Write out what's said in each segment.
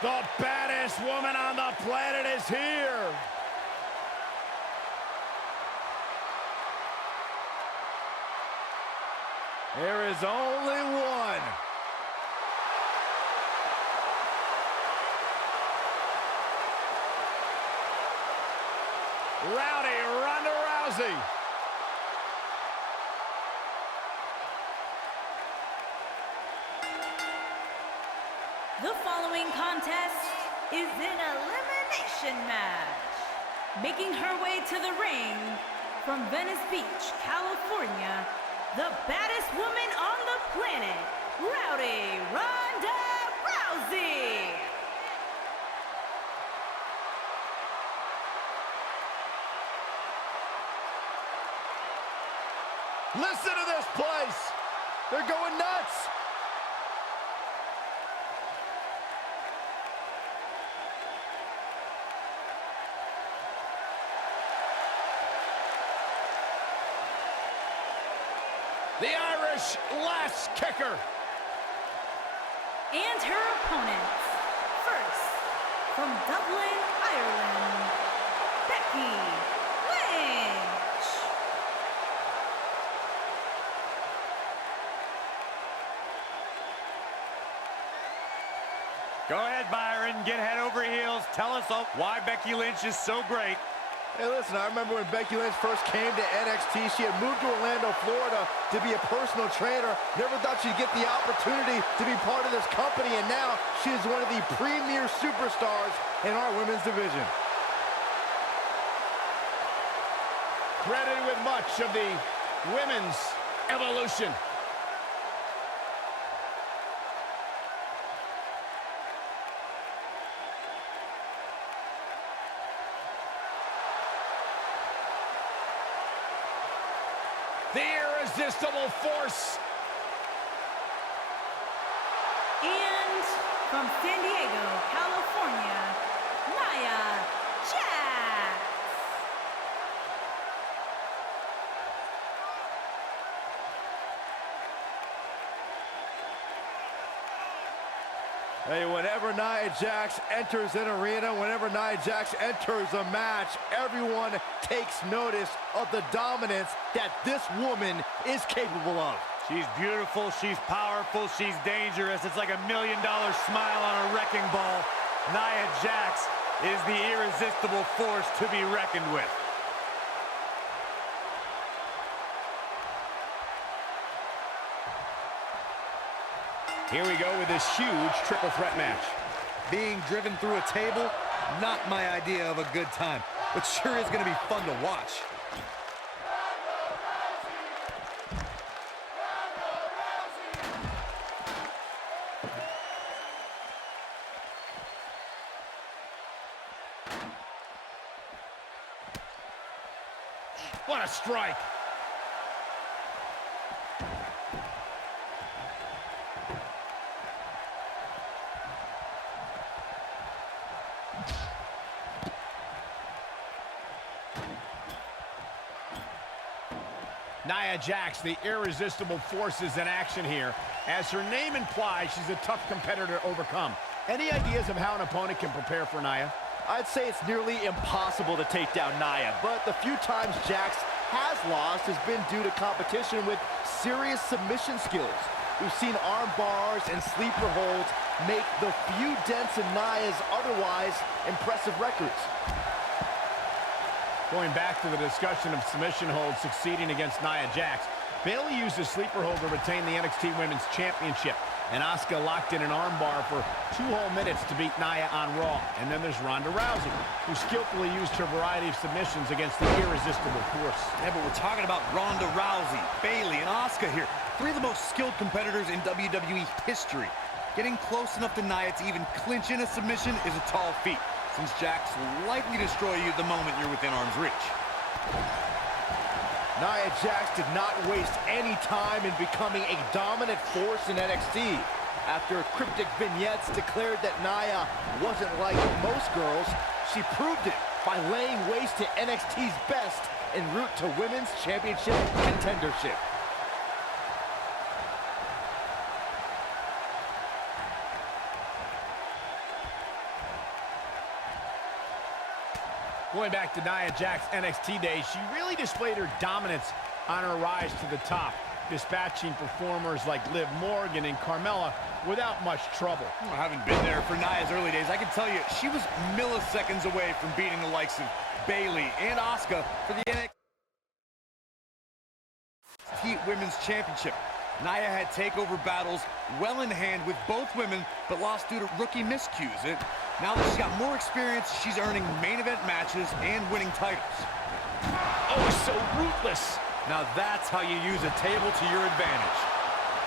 The baddest woman on the planet is here. There is only one. Rowdy Ronda Rousey. The following contest is an elimination match. Making her way to the ring from Venice Beach, California, the baddest woman on the planet, Rowdy Ronda Rousey. Listen to this place. They're going nuts. The Irish last kicker. And her opponents. First, from Dublin, Ireland, Becky, Lynch. Go ahead, Byron. Get head over heels. Tell us why Becky Lynch is so great. Hey, listen, I remember when Becky Lynch first came to NXT, she had moved to Orlando, Florida to be a personal trainer. Never thought she'd get the opportunity to be part of this company, and now she is one of the premier superstars in our women's division. Credited with much of the women's evolution. The irresistible force. And from San Diego, California, Nia Jax. Hey, whenever Nia Jax enters an arena, whenever Nia Jax enters a match, everyone takes notice of the dominance that this woman is capable of. She's beautiful, she's powerful, she's dangerous. It's like $1 million smile on a wrecking ball. Nia Jax is the irresistible force to be reckoned with. Here we go with this huge triple threat match. Being driven through a table, not my idea of a good time, but sure is going to be fun to watch. What a strike! Nia Jax, the irresistible force, is in action here. As her name implies, she's a tough competitor to overcome. Any ideas of how an opponent can prepare for Nia? I'd say it's nearly impossible to take down Nia, but the few times Jax has lost has been due to competition with serious submission skills. We've seen arm bars and sleeper holds make the few dents in Nia's otherwise impressive records. Going back to the discussion of submission holds succeeding against Nia Jax, Bayley used a sleeper hold to retain the NXT Women's Championship, and Asuka locked in an armbar for 2 whole minutes to beat Nia on Raw. And then there's Ronda Rousey, who skillfully used her variety of submissions against the irresistible force. Yeah, but we're talking about Ronda Rousey, Bayley, and Asuka here. 3 of the most skilled competitors in WWE history. Getting close enough to Nia to even clinch in a submission is a tall feat, since Jax will likely destroy you the moment you're within arm's reach. Nia Jax did not waste any time in becoming a dominant force in NXT. After cryptic vignettes declared that Nia wasn't like most girls, she proved it by laying waste to NXT's best en route to Women's Championship contendership. Going back to Nia Jax's NXT days, she really displayed her dominance on her rise to the top, dispatching performers like Liv Morgan and Carmella without much trouble. Well, having been there for Nia's early days, I can tell you she was milliseconds away from beating the likes of Bayley and Asuka for the NXT Women's Championship. Nia had takeover battles well in hand with both women, but lost due to rookie miscues. Now that she's got more experience, she's earning main event matches and winning titles. Oh, so ruthless. Now that's how you use a table to your advantage.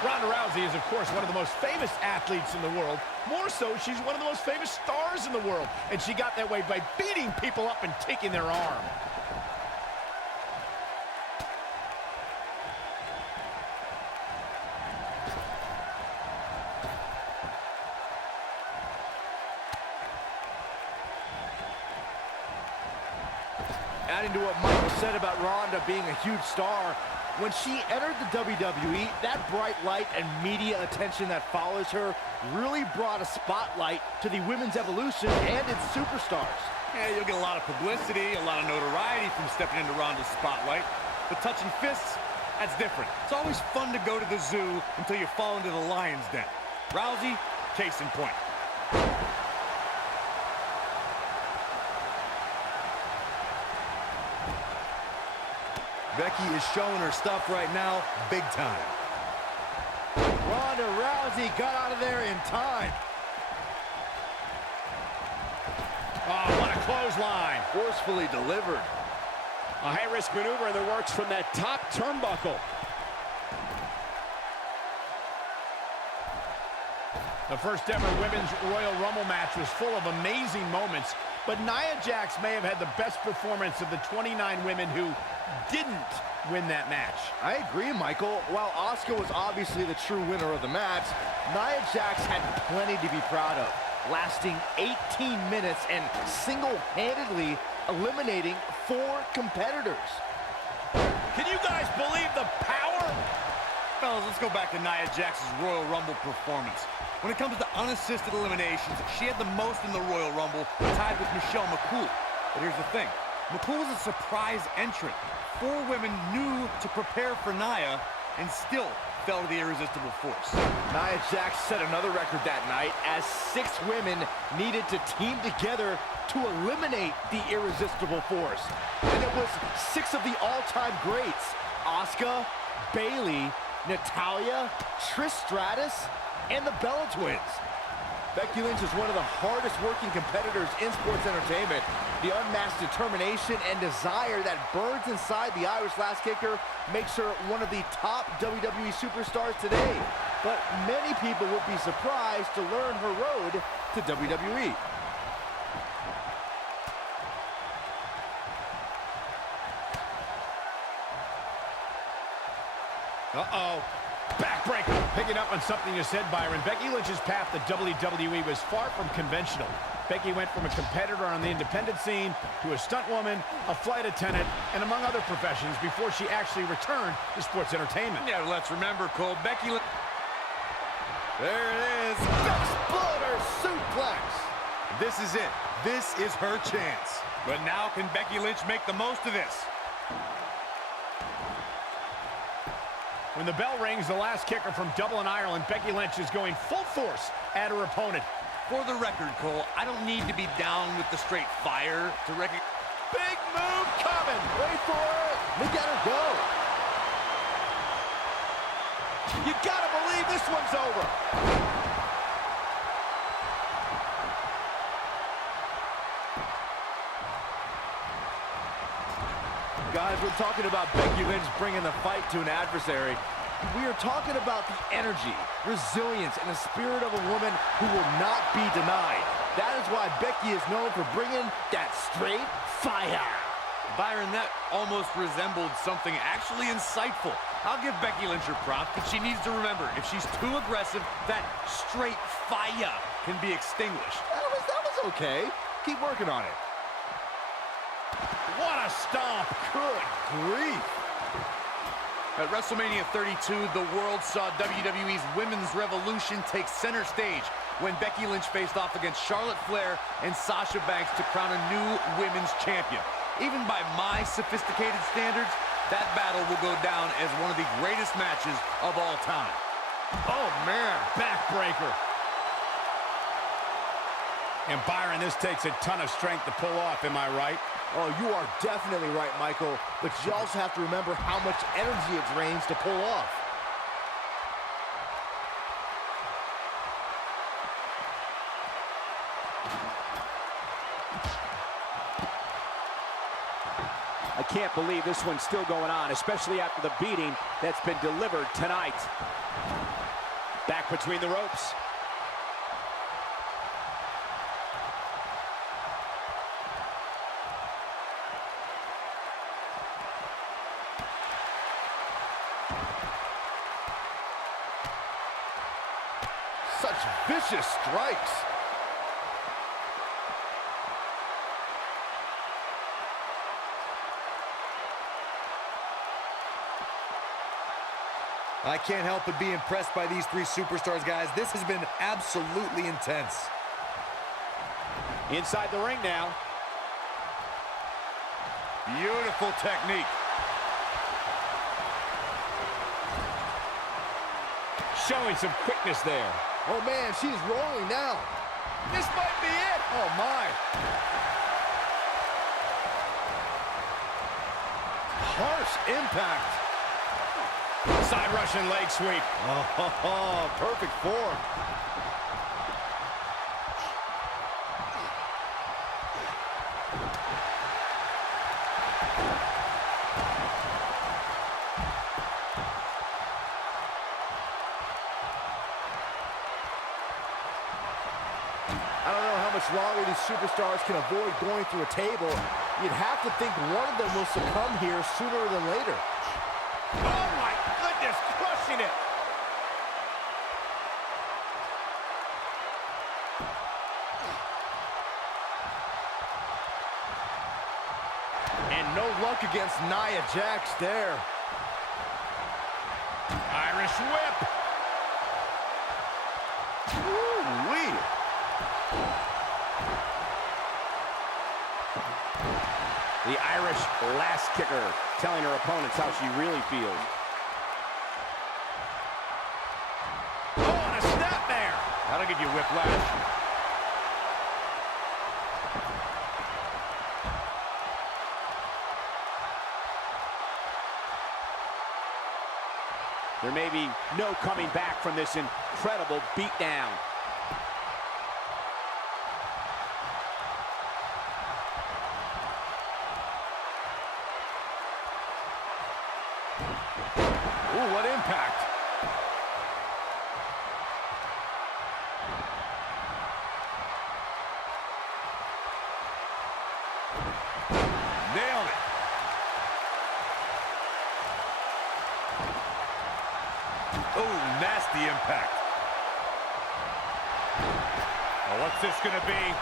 Ronda Rousey is, of course, one of the most famous athletes in the world. More so, she's one of the most famous stars in the world. And she got that way by beating people up and taking their arm. Adding to what Michael said about Ronda being a huge star, when she entered the WWE, that bright light and media attention that follows her really brought a spotlight to the women's evolution and its superstars. Yeah, you'll get a lot of publicity, a lot of notoriety from stepping into Ronda's spotlight. But touching fists, that's different. It's always fun to go to the zoo until you fall into the lion's den. Rousey, case in point. Becky is showing her stuff right now, big time. Ronda Rousey got out of there in time. Oh, what a clothesline. Forcefully delivered. A high-risk maneuver in the works from that top turnbuckle. The first ever Women's Royal Rumble match was full of amazing moments, but Nia Jax may have had the best performance of the 29 women who didn't win that match. I agree, Michael. While Asuka was obviously the true winner of the match, Nia Jax had plenty to be proud of, lasting 18 minutes and single-handedly eliminating 4 competitors. Can you guys believe the power? Fellas, let's go back to Nia Jax's Royal Rumble performance. When it comes to unassisted eliminations, she had the most in the Royal Rumble, tied with Michelle McCool. But here's the thing. McCool was a surprise entrant. 4 women knew to prepare for Nia and still fell to the irresistible force. Nia Jax set another record that night as 6 women needed to team together to eliminate the irresistible force. And it was 6 of the all-time greats: Asuka, Bayley, Natalya, Trish Stratus, and the Bella Twins. Becky Lynch is one of the hardest working competitors in sports entertainment. The unmatched determination and desire that burns inside the Irish lass kicker makes her one of the top WWE superstars today. But many people would be surprised to learn her road to WWE. Uh-oh. Backbreaker. Picking up on something you said, Byron. Becky Lynch's path to WWE was far from conventional. Becky went from a competitor on the independent scene to a stunt woman, a flight attendant, and among other professions before she actually returned to sports entertainment. Yeah, let's remember, Cole, Becky Lynch. There it is. Exploder suplex. This is it. This is her chance. But now can Becky Lynch make the most of this? When the bell rings, the last kicker from Dublin, Ireland, Becky Lynch is going full force at her opponent. For the record, Cole, I don't need to be down with the straight fire to recognize. Big move coming. Wait for it. Look at her go. You gotta believe this one's over. Guys, we're talking about Becky Lynch bringing the fight to an adversary. We are talking about the energy, resilience, and the spirit of a woman who will not be denied. That is why Becky is known for bringing that straight fire. Byron, that almost resembled something actually insightful. I'll give Becky Lynch her props, but she needs to remember, if she's too aggressive, that straight fire can be extinguished. That was okay. Keep working on it. What a stomp. Good grief. At WrestleMania 32, the world saw WWE's Women's Revolution take center stage when Becky Lynch faced off against Charlotte Flair and Sasha Banks to crown a new women's champion. Even by my sophisticated standards, that battle will go down as one of the greatest matches of all time. Oh, man, backbreaker. And Byron, this takes a ton of strength to pull off, am I right? Oh, you are definitely right, Michael. But you also have to remember how much energy it drains to pull off. I can't believe this one's still going on, especially after the beating that's been delivered tonight. Back between the ropes. Such vicious strikes. I can't help but be impressed by these three superstars, guys. This has been absolutely intense. Inside the ring now. Beautiful technique. Showing some quickness there. Oh, man, she's rolling now. This might be it. Oh, my. Harsh impact. Side Russian leg sweep. Oh, perfect form. I don't know how much longer these superstars can avoid going through a table. You'd have to think one of them will succumb here sooner than later. Oh, my goodness, crushing it. And no luck against Nia Jax there. Irish whip. Woo-wee. The Irish last kicker, telling her opponents how she really feels. Oh, and a snap there. That'll give you whiplash. There may be no coming back from this incredible beatdown. Ooh, what impact. Nailed it. Oh, nasty impact. Oh, what's this gonna be?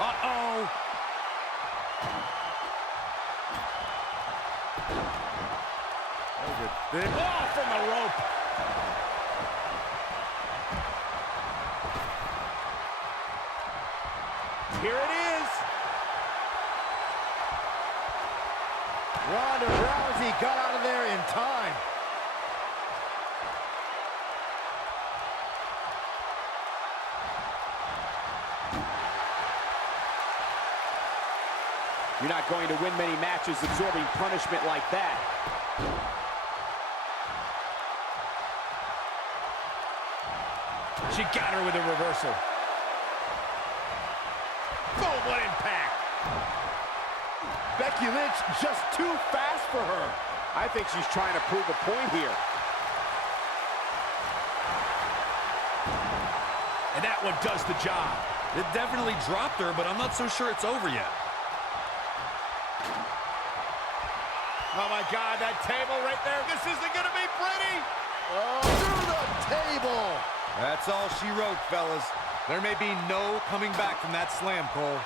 Uh-oh. Oh, from the rope. Here it is. Ronda Rousey got out of there in time. You're not going to win many matches absorbing punishment like that. She got her with a reversal. Boom, what impact. Becky Lynch just too fast for her. I think she's trying to prove a point here. And that one does the job. It definitely dropped her, but I'm not so sure it's over yet. Oh, my God, that table right there. This isn't going to be pretty. Oh, through the table. That's all she wrote, fellas. There may be no coming back from that slam, Cole.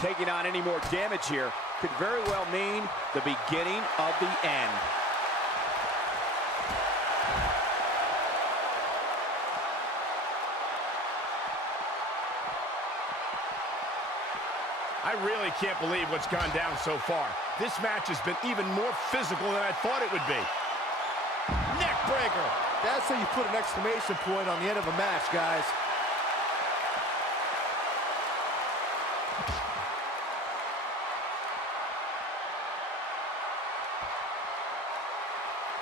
Taking on any more damage here could very well mean the beginning of the end. I really can't believe what's gone down so far. This match has been even more physical than I thought it would be. Neck breaker. That's how you put an exclamation point on the end of a match, guys.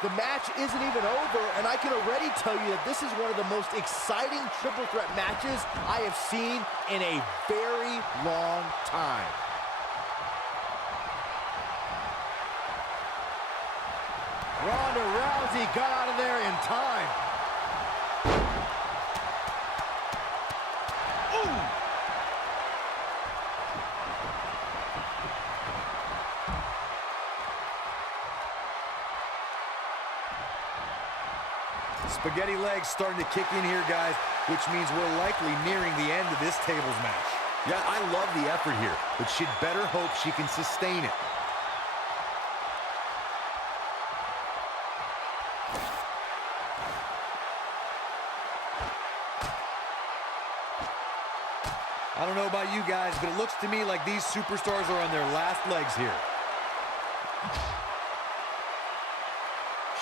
The match isn't even over, and I can already tell you that this is one of the most exciting triple threat matches I have seen in a very long time. Ronda Rousey got out of there in time. Ooh! Spaghetti legs starting to kick in here, guys, which means we're likely nearing the end of this tables match. Yeah, I love the effort here, but she'd better hope she can sustain it. I don't know about you guys, but it looks to me like these superstars are on their last legs here.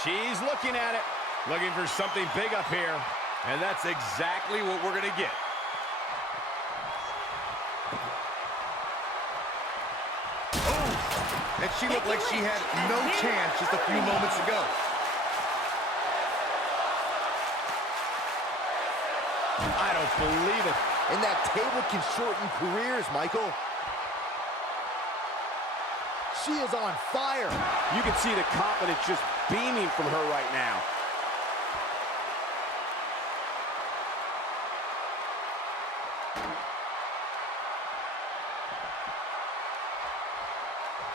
She's looking at it. Looking for something big up here. And that's exactly what we're going to get. Oh! And she looked like she had no chance just a few moments ago. I don't believe it. And that table can shorten careers, Michael. She is on fire. You can see the confidence just beaming from her right now.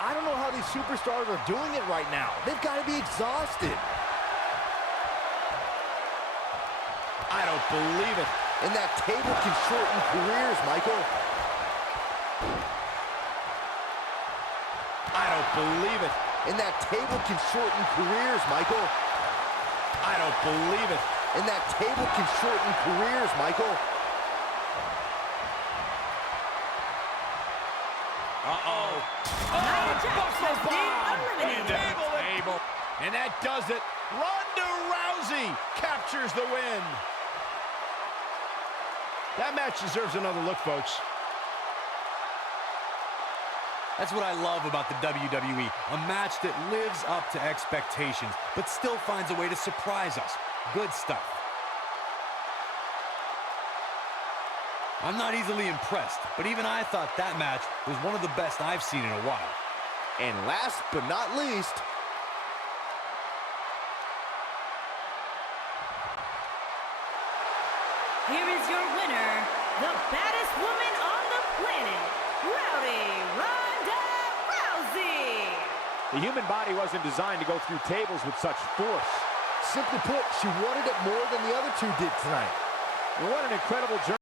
I don't know how these superstars are doing it right now. They've got to be exhausted. I don't believe it. And that table can shorten careers, Michael. I don't believe it. And that table can shorten careers, Michael. I don't believe it. And that table can shorten careers, Michael. Uh-oh. Nia Jax has been eliminated. Table. And that does it. Ronda Rousey captures the win. That match deserves another look, folks. That's what I love about the WWE. A match that lives up to expectations, but still finds a way to surprise us. Good stuff. I'm not easily impressed, but even I thought that match was one of the best I've seen in a while. And last but not least, Here is your winner, the baddest woman on the planet, Ronda Rousey. The human body wasn't designed to go through tables with such force. simply put, she wanted it more than the other two did tonight. And what an incredible journey.